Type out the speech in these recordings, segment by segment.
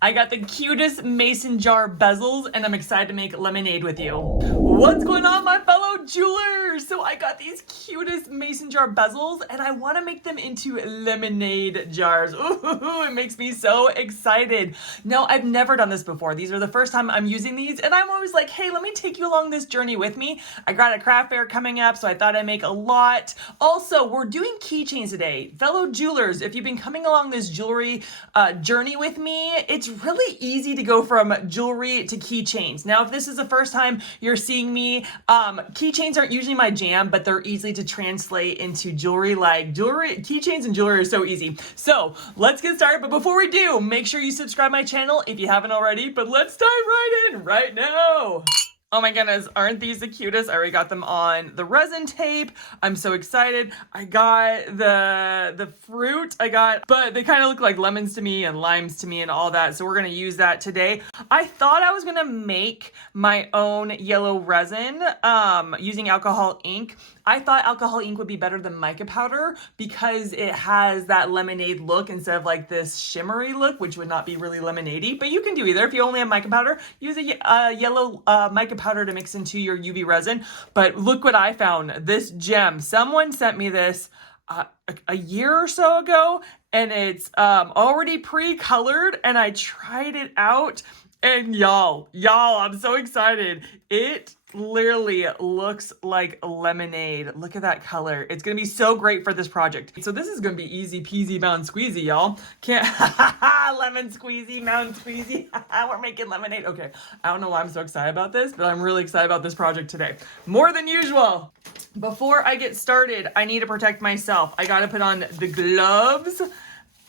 I got the cutest mason jar bezels and I'm excited to make lemonade with you. What's going on, my fellow jewelers? So I got these cutest mason jar bezels and I want to make them into lemonade jars. Ooh, it makes me so excited. Now, I've never done this before. These are the first time I'm using these and I'm always like, hey, let me take you along this journey with me. I got a craft fair coming up, so I thought I'd make a lot. Also, we're doing keychains today. Fellow jewelers, if you've been coming along this jewelry journey with me, it's really easy to go from jewelry to keychains. Now, if this is the first time you're seeing me, keychains aren't usually my jam, but they're easy to translate into jewelry. Like keychains and jewelry are so easy. So let's get started. But before we do, make sure you subscribe my channel if you haven't already, but let's dive right in right now. Oh my goodness, aren't these the cutest? I already got them on the resin tape. I'm so excited. I got the fruit but they kind of look like lemons to me and limes to me and all that. So we're gonna use that today. I thought I was gonna make my own yellow resin using alcohol ink. I thought alcohol ink would be better than mica powder because it has that lemonade look instead of like this shimmery look, which would not be really lemonade-y, but you can do either. If you only have mica powder, use a yellow mica powder to mix into your UV resin. But look what I found, this gem. Someone sent me this a year or so ago, and it's already pre-colored, and I tried it out, and y'all, I'm so excited. It literally looks like lemonade. Look at that color. It's gonna be so great for this project. So this is gonna be easy peasy mountain squeezy, y'all. Can't lemon squeezy, mountain squeezy. We're making lemonade. Okay, I don't know why I'm so excited about this, but I'm really excited about this project today. More than usual. Before I get started, I need to protect myself. I gotta put on the gloves.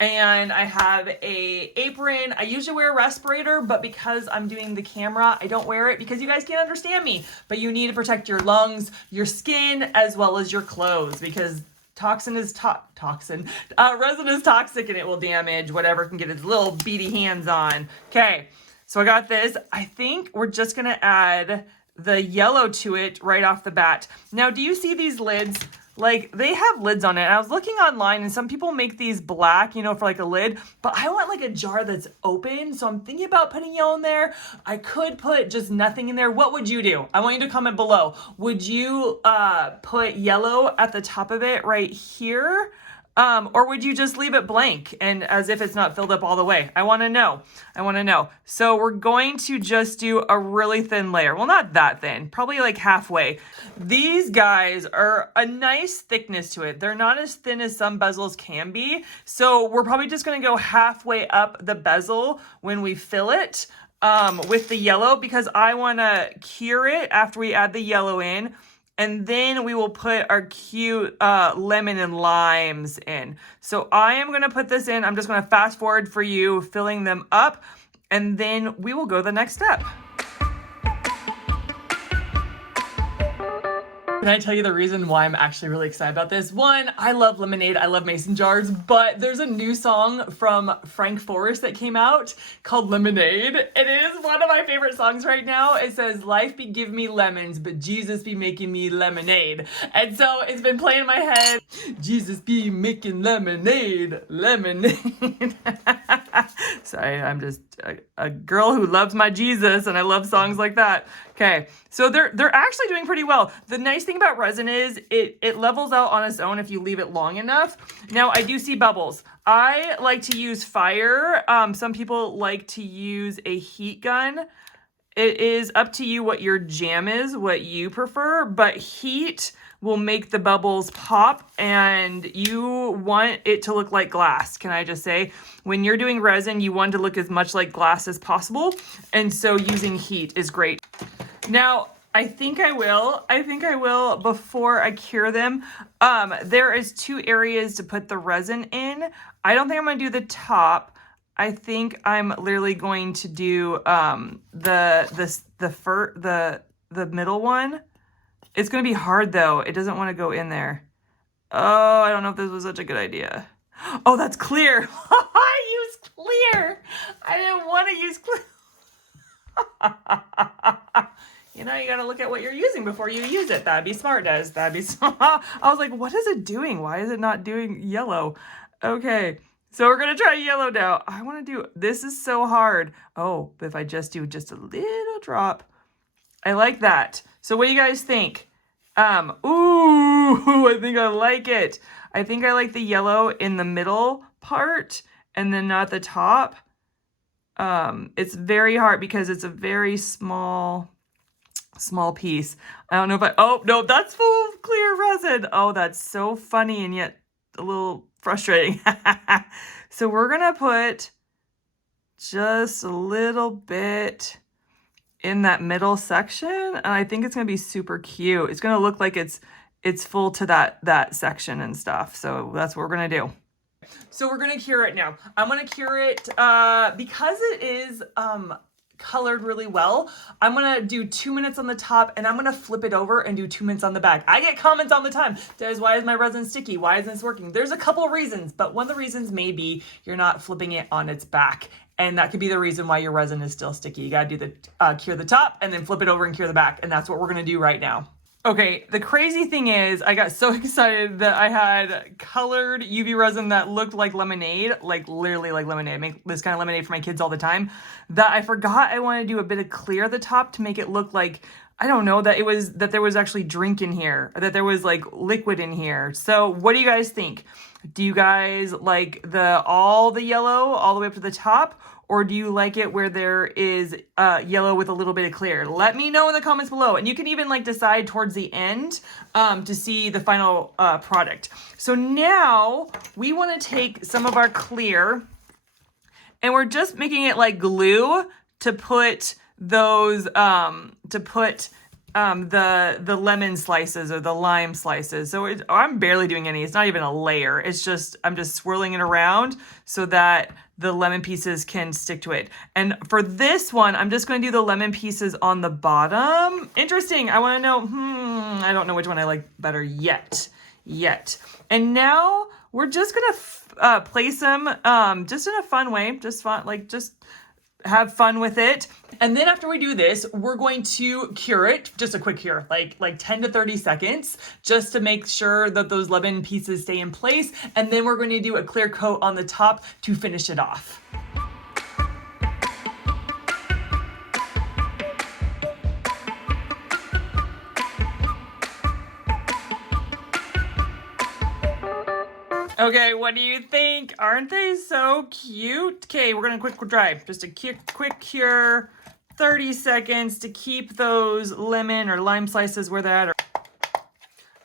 And I have a apron. I usually wear a respirator, but because I'm doing the camera, I don't wear it because you guys can't understand me. But you need to protect your lungs, your skin, as well as your clothes because resin is toxic and it will damage whatever can get its little beady hands on. Okay, so I got this. I think we're just gonna add the yellow to it right off the bat. Now, do you see these lids? Like, they have lids on it. And I was looking online and some people make these black, you know, for like a lid, but I want like a jar that's open. So I'm thinking about putting yellow in there. I could put just nothing in there. What would you do? I want you to comment below. Would you put yellow at the top of it right here? Or would you just leave it blank and as if it's not filled up all the way? I want to know. So we're going to just do a really thin layer. Well, not that thin, probably like halfway. These guys are a nice thickness to it. They're not as thin as some bezels can be. So we're probably just going to go halfway up the bezel when we fill it with the yellow because I want to cure it after we add the yellow in. And then we will put our cute lemon and limes in. So I am gonna put this in. I'm just gonna fast forward for you, filling them up, and then we will go to the next step. Can I tell you the reason why I'm actually really excited about this? One, I love lemonade, I love mason jars, but there's a new song from Frank Forrest that came out called Lemonade. It is one of my favorite songs right now. It says, life be give me lemons, but Jesus be making me lemonade. And so it's been playing in my head, Jesus be making lemonade. Sorry, I'm just a girl who loves my Jesus and I love songs like that. Okay, so they're actually doing pretty well. The nice thing about resin is it levels out on its own if you leave it long enough. Now, I do see bubbles. I like to use fire. Some people like to use a heat gun. It is up to you what your jam is, what you prefer, but heat will make the bubbles pop and you want it to look like glass. Can I just say, when you're doing resin, you want it to look as much like glass as possible. And so using heat is great. Now, I think I will before I cure them. There is 2 areas to put the resin in. I don't think I'm gonna do the top. I think I'm literally going to do the middle one. It's gonna be hard though. It doesn't want to go in there. Oh, I don't know if this was such a good idea. Oh, that's clear. I used clear. I didn't want to use clear. You know, you gotta look at what you're using before you use it. That'd be smart, Des. That'd be smart. I was like, what is it doing? Why is it not doing yellow? Okay, So we're gonna try yellow now. I wanna do, this is so hard. Oh, but if I just do just a little drop, I like that. So what do you guys think? Ooh, I think I like it. I think I like the yellow in the middle part and then not the top. It's very hard because it's a very small piece. I don't know if oh, no, that's full of clear resin. Oh, that's so funny and yet a little frustrating. So we're gonna put just a little bit in that middle section, and I think it's gonna be super cute. It's gonna look like it's full to that section and stuff. So that's what we're gonna do. So we're gonna cure it now. I'm gonna cure it because it is colored really well. I'm gonna do 2 minutes on the top and I'm gonna flip it over and do 2 minutes on the back. I get comments all the time. Des, why is my resin sticky? Why isn't this working? There's a couple of reasons, but one of the reasons may be you're not flipping it on its back. And that could be the reason why your resin is still sticky. You gotta do the cure the top and then flip it over and cure the back. And that's what we're gonna do right now. Okay, the crazy thing is I got so excited that I had colored UV resin that looked like lemonade, like literally like lemonade. I make this kind of lemonade for my kids all the time, that I forgot I wanted to do a bit of clear at the top to make it look like, I don't know, that there was actually drink in here, or that there was like liquid in here. So what do you guys think? Do you guys like all the yellow all the way up to the top? Or do you like it where there is yellow with a little bit of clear? Let me know in the comments below. And you can even like decide towards the end to see the final product. So now we want to take some of our clear and we're just making it like glue to put those, the lemon slices or the lime slices. So I'm barely doing any. It's not even a layer. It's just, I'm just swirling it around so that the lemon pieces can stick to it. And for this one, I'm just going to do the lemon pieces on the bottom. Interesting. I want to know, I don't know which one I like better yet. And now we're just going to place them just in a fun way. Just fun, just have fun with it. And then after we do this, we're going to cure it, just a quick cure, like 10 to 30 seconds, just to make sure that those lemon pieces stay in place. And then we're going to do a clear coat on the top to finish it off. Okay, what do you think? Aren't they so cute? Okay, we're gonna quick dry. Just a quick cure, 30 seconds to keep those lemon or lime slices where they're at.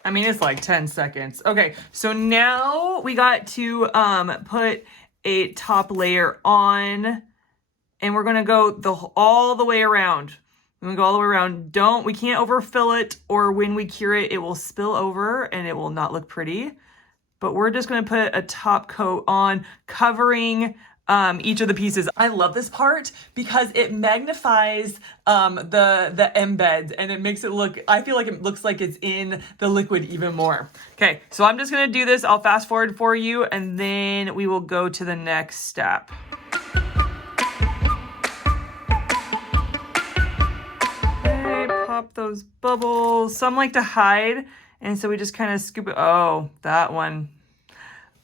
I mean, it's like 10 seconds. Okay, so now we got to put a top layer on, and we're gonna go all the way around. I'm gonna go all the way around. We can't overfill it, or when we cure it, it will spill over and it will not look pretty. But we're just going to put a top coat on, covering each of the pieces. I love this part because it magnifies the embeds, and it makes it look, I feel like it looks like it's in the liquid even more. Okay, so I'm just going to do this. I'll fast forward for you, and then we will go to the next step. Okay, pop those bubbles. Some like to hide, and so we just kind of scoop it. Oh, that one.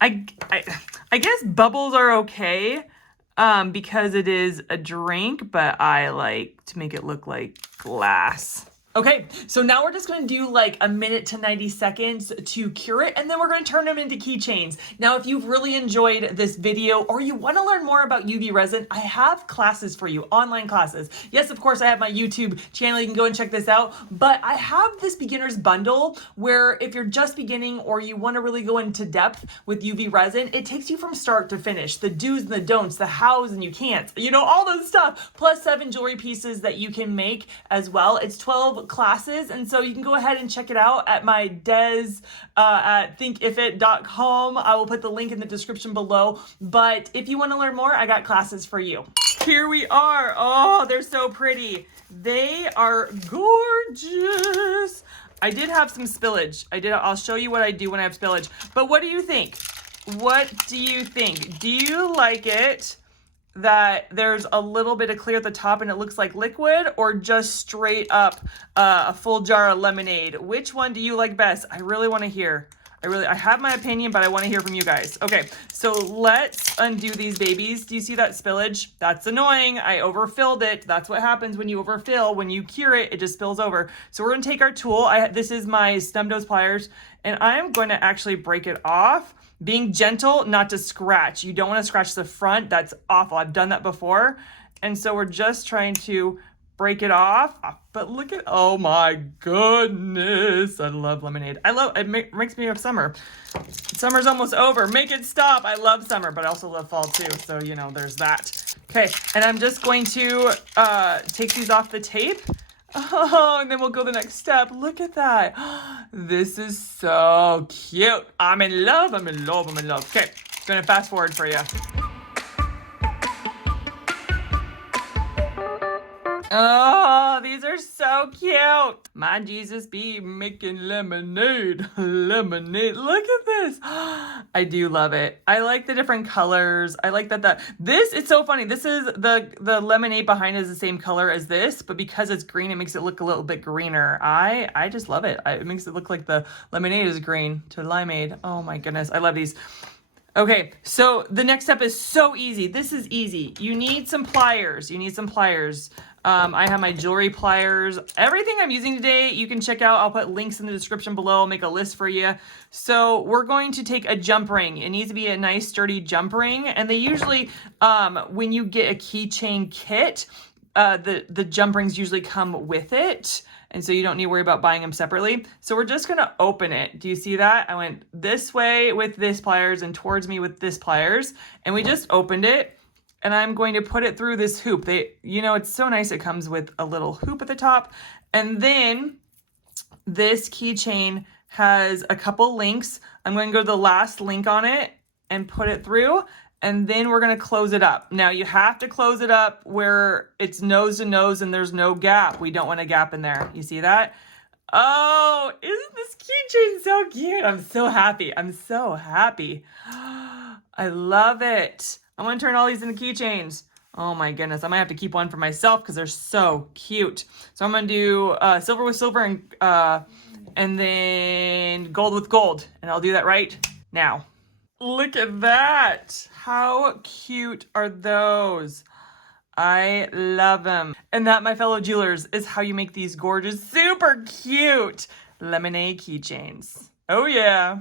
I guess bubbles are okay because it is a drink, but I like to make it look like glass. Okay, so now we're just gonna do like a minute to 90 seconds to cure it, and then we're gonna turn them into keychains. Now, if you've really enjoyed this video or you wanna learn more about UV resin, I have classes for you, online classes. Yes, of course, I have my YouTube channel, you can go and check this out, but I have this beginner's bundle where if you're just beginning or you wanna really go into depth with UV resin, it takes you from start to finish. The do's and the don'ts, the hows and you can't, all those stuff, plus 7 jewelry pieces that you can make as well. It's 12 classes, and so you can go ahead and check it out at my Des at thinkifit.com. I will put the link in the description below, but if you want to learn more, I got classes for you. Here we are. Oh, they're so pretty. They are gorgeous. I did have some spillage. I'll show you what I do when I have spillage, but what do you think? What do you think? Do you like it that there's a little bit of clear at the top and it looks like liquid, or just straight up a full jar of lemonade? Which one do you like best? I really want to hear. I have my opinion, but I want to hear from you guys. Okay, so let's undo these babies. Do you see that spillage? That's annoying. I overfilled it. That's what happens when you overfill. When you cure it, it just spills over. So we're going to take our tool. This is my Snub nose pliers, and I'm going to actually break it off. Being gentle, not to scratch. You don't want to scratch the front. That's awful. I've done that before. And so we're just trying to break it off. But look at, oh my goodness. I love lemonade. It makes me of summer. Summer's almost over. Make it stop. I love summer, but I also love fall too. So, you know, there's that. Okay, and I'm just going to take these off the tape. Oh, and then we'll go the next step. Look at that. This is so cute. I'm in love. I'm in love. I'm in love. Okay, gonna fast forward for you. Oh, these are so cute. My Jesus be making lemonade. Lemonade. Look at this. I do love it. I like the different colors. I like that this is so funny. This is the lemonade behind is the same color as this, but because it's green, it makes it look a little bit greener. I just love it. It makes it look like the lemonade is green to limeade. Oh my goodness. I love these. Okay, so the next step is so easy. This is easy. You need some pliers. I have my jewelry pliers. Everything I'm using today, you can check out. I'll put links in the description below. I'll make a list for you. So we're going to take a jump ring. It needs to be a nice sturdy jump ring. And they usually, when you get a keychain kit, the jump rings usually come with it. And so you don't need to worry about buying them separately. So we're just gonna open it. Do you see that? I went this way with this pliers and towards me with this pliers. And we just opened it. And I'm going to put it through this hoop. It's so nice. It comes with a little hoop at the top. And then this keychain has a couple links. I'm going to go to the last link on it and put it through. And then we're going to close it up. Now you have to close it up where it's nose to nose and there's no gap. We don't want a gap in there. You see that? Oh, isn't this keychain so cute? I'm so happy. I'm so happy. I love it. I'm going to turn all these into keychains. Oh my goodness. I might have to keep one for myself because they're so cute. So I'm going to do silver with silver and then gold with gold. And I'll do that right now. Look at that. How cute are those? I love them. And that, my fellow jewelers, is how you make these gorgeous, super cute lemonade keychains. Oh yeah.